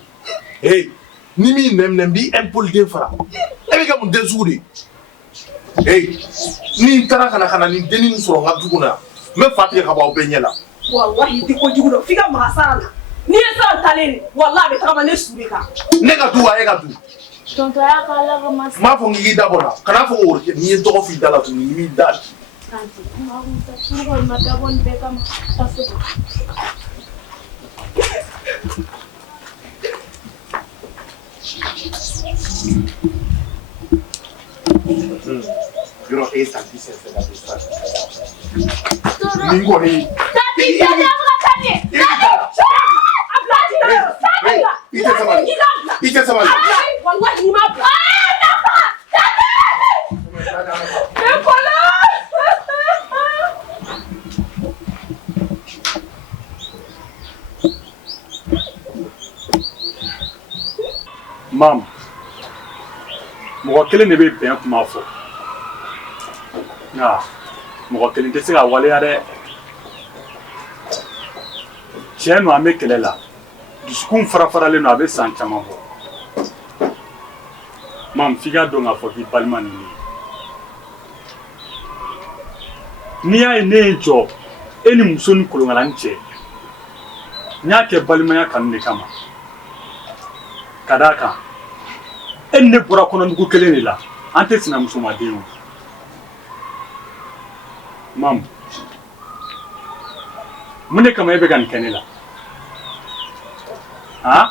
Hey, ni min nɛminɛ n b'i impoli fara. E bɛ kɛ mun den sugu de? Hey, ni n taara ka na nin dennin sɔrɔ n ka dugu la, n bɛ fa tigɛ ka bɔ aw bɛɛ ɲɛ la. Wallahi i tɛ kojugu dɔn f'i ka maga sara la. N'i ye sara talen de, wallahi a bɛ tagama ne su de kan. Ne ka du wa e ka du? Tonton y'a ka ala ka masa. M'a fɔ k'i da bɔ la, kana fɔ ko n'i ye tɔgɔ f'i da la tuguni i b'i da. Tanti, ma kɔni ma dabɔ nin bɛɛ kama. Yɔrɔ e tanti sɛnsɛn ka di sa. Nin kɔni. Tanti, tanti a bɛ ka taa ɲɛ. I tɛ sabali. I tɛ sabali. Wallahi n'i ma bila. Mam, mɔgɔ kelen de bɛ bɛn kuma fɔ nka mɔgɔ kelen tɛ se ka waleya dɛ. Tiɲɛ don an bɛ kɛlɛ la, dusukun farafaralen don a bɛ san caman bɔ. Mam, f'i ka dɔn k'a fɔ k'i balima nin ye. N'i y'a ye ne ye jɔ e ni muso ni kolonkala ni cɛ, n y'a kɛ balimaya kanu de kama. Ka d'a kan e ni ne bɔra kɔnɔdugu kelen de la, an tɛ sinamuso ma den o. Mam, mun de kama e bɛ ka nin kɛ ne la? Han?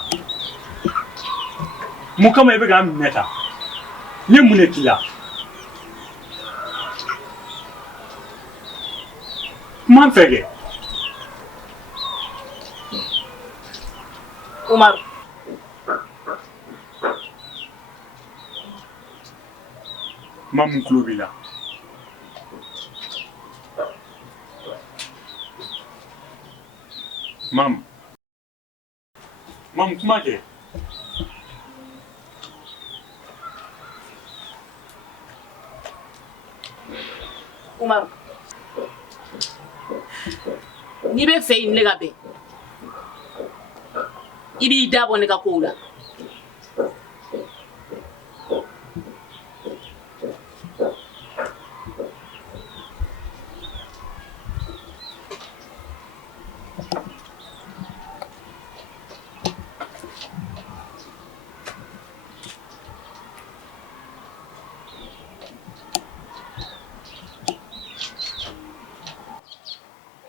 Mun kama e bɛ ka n minɛ tan? N ye mun de k'i la? Kuma n fɛ kɛ. Umaru. Ma mun tulo b'i la? Mam, kuma kɛ. Umaru. N'i bɛ fɛ i ni ne ka bɛn, i b'i da bɔ ne ka kow la.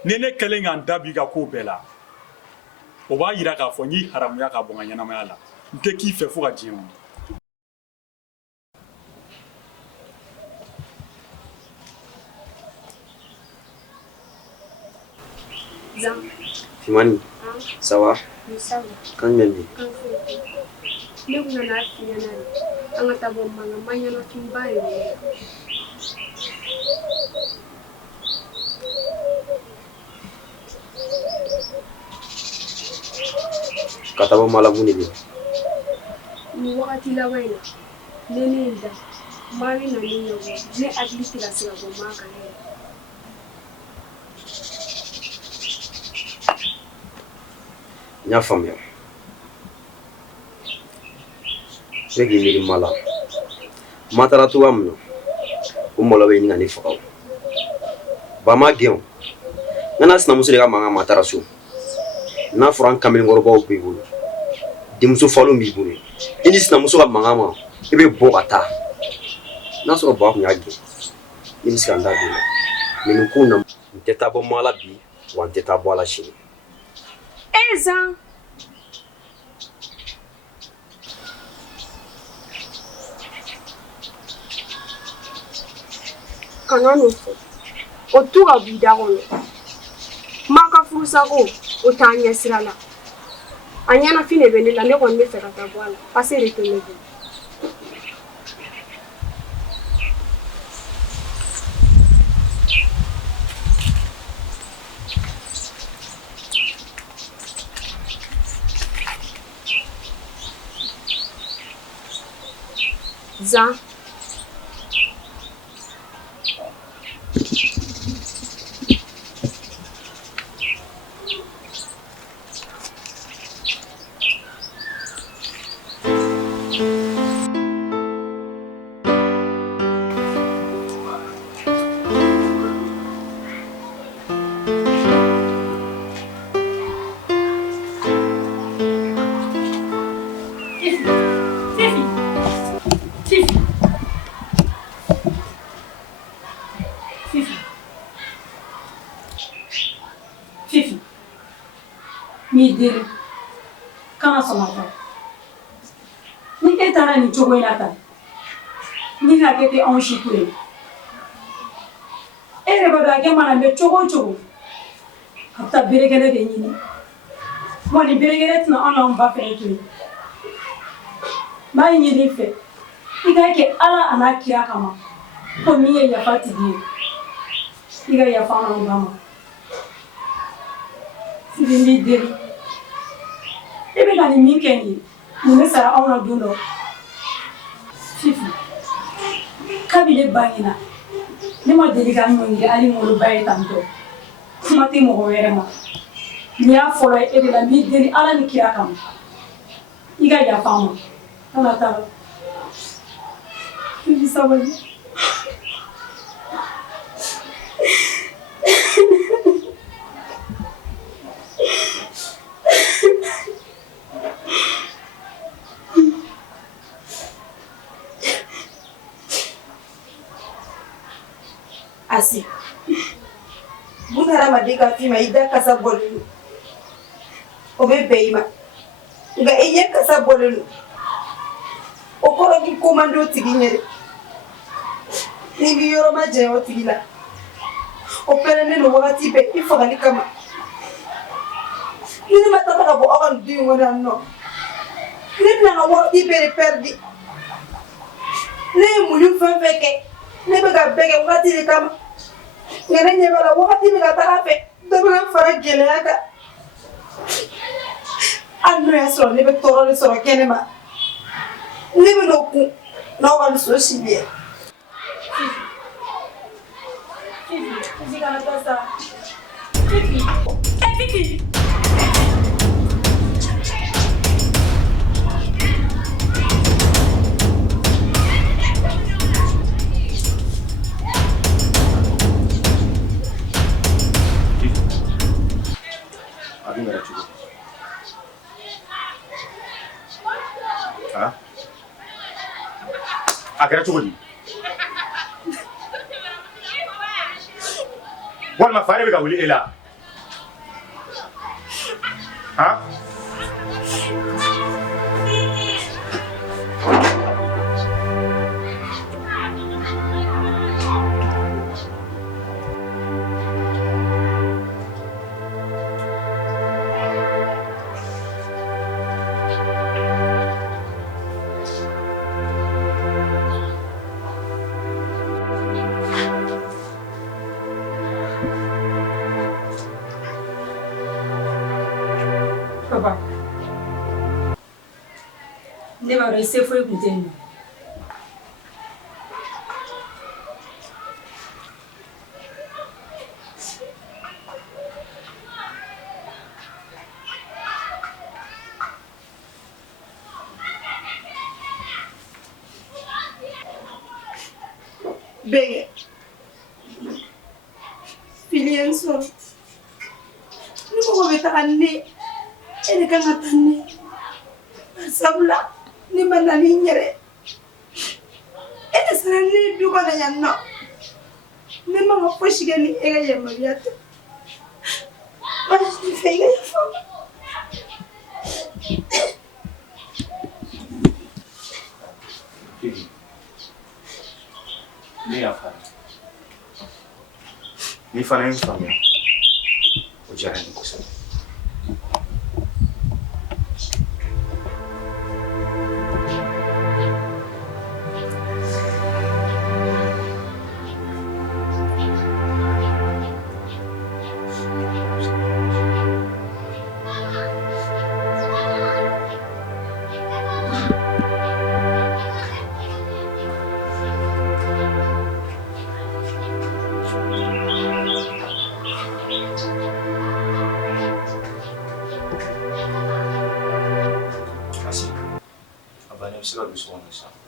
Ni ne kɛlen ka n da b'i ka kow bɛɛ la, o b'a yira k'a fɔ n y'i haramuya ka bɔ n ka ɲɛnamaya la. N tɛ k'i fɛ fo ka diɲɛ wuli. Fimani, ça va? Ça va. Kan jumɛn bɛ yen? Ne kun nana f'i ɲɛna de, an ka taa bɔ mankan maɲɛnafinba yɛrɛ ye. Ka taa bɔ mala mun de bɛ yen? Nin wagati laban in na, ne ye n da, maa bɛ na ne ɲɛbɔ, ne hakili tɛ ka se ka bɔ maa kan yɛrɛ. N y'a faamuya. Ne k'i miiri ma la. Ma taara cogoya min na, o mɔlɔ bɛ ɲini ka ne faga o. Ba ma gɛn o. N n'a sinamuso de ka mankan ma taara so. N'a fɔra an kamalenkɔrɔbaw b'i bolo, denmuso falenw b'i bolo, i ni sinamuso ka mankan ma, i bɛ bɔ ka taa. N'a sɔrɔ ba kun y'a gɛn, i bɛ se ka n da don o la. Mais nin ko in na, n tɛ taa bɔ ma la bi, wa n tɛ taa bɔ a la sini. Zan. Kana n'o fɔ, o tu ka b'i da kɔnɔ. Maa ka furusago, o t'an ɲɛ sira la. A ɲɛnafin de bɛ ne la, ne kɔni bɛ fɛ ka taa bɔ a la. Passé de tɛ ne bolo. Zan, deli kana sɔn ka taa ni e taara nin cogo in na tan ni hakɛ tɛ anw si kule e yɛrɛ b'a dɔn hakɛ mana mɛn cogo o cogo a bɛ taa berekɛnɛ de ɲini wa nin berekɛnɛ tɛna anw n'anw ba fɛnɛ to yen n b'a ɲini i fɛ i ka kɛ ala a n'a kira kama ko min ye yafa tigi ye i ka yafa anw ba ma Fifi n b'i deli e bɛ ka nin min kɛ nin ye mun bɛ sara anw na don dɔ Fifi kabi ne bangena ne ma deli ka ɲɔngiri hali n woloba ye tantɔ kuma tɛ mɔgɔ wɛrɛ ma nin y'a fɔlɔ ye e de la n b'i deli ala ni kira kama i ka yafa an ma kana taa Fifi sabali Asi bunahadamaden ka f'i ma i da kasa bɔlen don o bɛ bɛn i ma nka i ɲɛ kasa bɔlen don o kɔrɔ k'i ko man di o tigi ɲɛ dɛ n'i b'i yɔrɔ ma janya o tigi la o pɛrɛnnen don wagati bɛɛ i fagali kama ni ne ma taga ka bɔ aw ka nin du in kɔnɔ yan nɔ ne bɛna n ka wagati bɛɛ de pɛridi ne ye muɲu fɛn fɛn kɛ ne bɛ ka bɛɛ kɛ wagati de kama nka ne ɲɛ b'a la wagati bɛ ka taga fɛ dɔ bɛna fara gɛlɛya kan hali n'o y'a sɔrɔ ne bɛ tɔɔrɔ de sɔrɔ kɛnɛma ne bɛ n'o kun n'aw ka nin so sili ye. Fifi kana taa sa Fifi Fifi A kɛra cogo di walima fa de bɛ ka wuli e la han Papa, ne b'a dɔn i se foyi kun tɛ yen nɔ. Bɛnkɛ fili ye n sɔrɔ ne mago bɛ taga ne e de kan ka taa ne sabula ne ma na ni n yɛrɛ e de sera ne du kɔnɔ yan nɔ ne ma ka fosi kɛ ni e ka yamaruya tɛ ma ne fɛ i ka yafa n ma. Ne y'a faamu ni fana ye n faamuya o diyara n ye kosɛbɛ. Abang ni mesti bagus orang Islam.